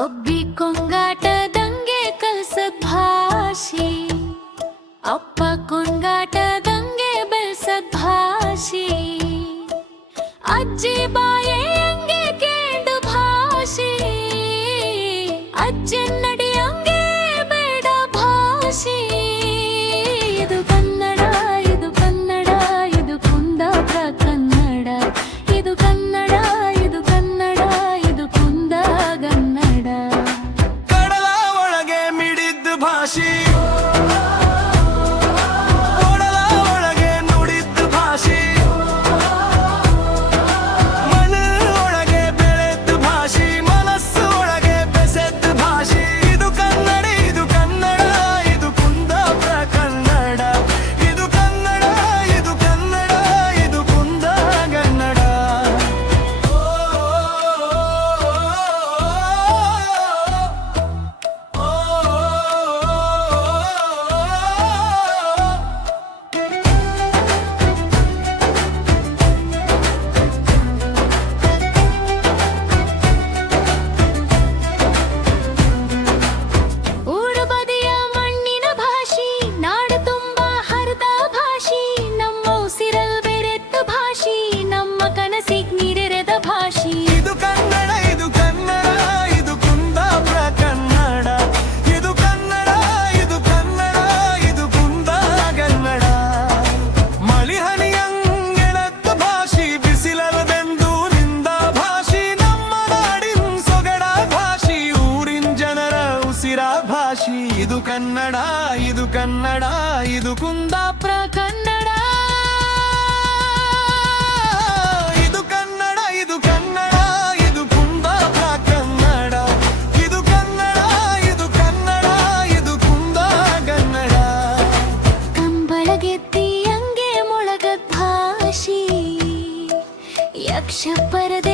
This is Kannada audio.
ಅಬ್ಬಿ ಕೊಂಗಾಟದಂಗೆ ಕಲ್ಸದ್ ಭಾಷೆ, ಅಪ್ಪ ಕೊಂಗಾಟದಂಗೆ ಬೆಳ್ಸದ್ ಭಾಷೆ, ಅಜ್ಜಿ ಬಾಯೆ ಹಂಗೆ ಕೇಂಡು ಭಾಷೆ, ಅಜ್ಜಿ ನಡಿಯಂಗೆ ಬೇಡ ಭಾಷೆ. ಇದು ಕನ್ನಡ, ಇದು ಕನ್ನಡ, ಇದು ಕುಂದಾಪುರ ಕನ್ನಡ, ಇದು ಕನ್ನಡ, ಇದು ಕನ್ನಡ, ಇದು ಕುಂದಗನ್ನಡ. ಕಡಲ ಒಳಗೆ ಮಿಡಿದ ಭಾಷೆ, ಕೊಡಲ ಒಳಗೆ ನುಡಿದ ಭಾಷೆ, ಮನ ಒಳಗೆ ಬೆಳೆದ ಭಾಷೆ, ಮನಸ್ಸು ಒಳಗೆ ಬೆಸೆದ ಭಾಷೆ. ಇದು ಕನ್ನಡ, ಇದು ಕನ್ನಡ, ಇದು ಕುಂದಾಪುರ ಕನ್ನಡ, ಇದು ಕನ್ನಡ, ಇದು ಕನ್ನಡ, ಇದು ಕುಂದಗನ್ನಡ. ಊರು ಬದಿಯ ಮಣ್ಣಿನ ಭಾಷೆ, ನಾಡು ತುಂಬ ಹರಿದ ಭಾಷೆ, ನಮ್ಮ ಉಸಿರಲ್ ಬೆರೆತ ಭಾಷೆ, ನಮ್ಮ ಕನಸಿಗ್ ನೀರೆರೆದ ಭಾಷೆ. ಇದು ಕನ್ನಡ, ಇದು ಕನ್ನಡ, ಇದು ಕುಂದಾಪುರ ಕನ್ನಡ, ಇದು ಕನ್ನಡ, ಇದು ಕನ್ನಡ, ಇದು ಕುಂದಗನ್ನಡ. ಮಳಿ ಹನಿಯಂಗೆಳತ್ತ ಭಾಷೆ, ಬಿಸಿಲಲ್ದೆಂದು ನಿಂದ ಭಾಷೆ, ನಮ್ಮ ನಾಡಿನ ಸೊಗಡ ಭಾಷೆ, ಊರಿನ ಜನರ ಉಸಿರ ಭಾಷೆ. ಇದು ಕನ್ನಡ, ಇದು ಕನ್ನಡ, ಇದು ಕುಂದಾಪುರ ಕನ್ನಡ. ಇದು ಕನ್ನಡ, ಇದು ಕನ್ನಡ, ಇದು ಕುಂದಾಪುರ ಕನ್ನಡ, ಇದು ಕನ್ನಡ, ಇದು ಕನ್ನಡ, ಇದು ಕುಂದಗನ್ನಡ. ಕಂಬಳಗೆತ್ತಿ ಹಂಗೆ ಮೊಳಗದ್ ಭಾಷೆ, ಯಕ್ಷ ಪರದೆ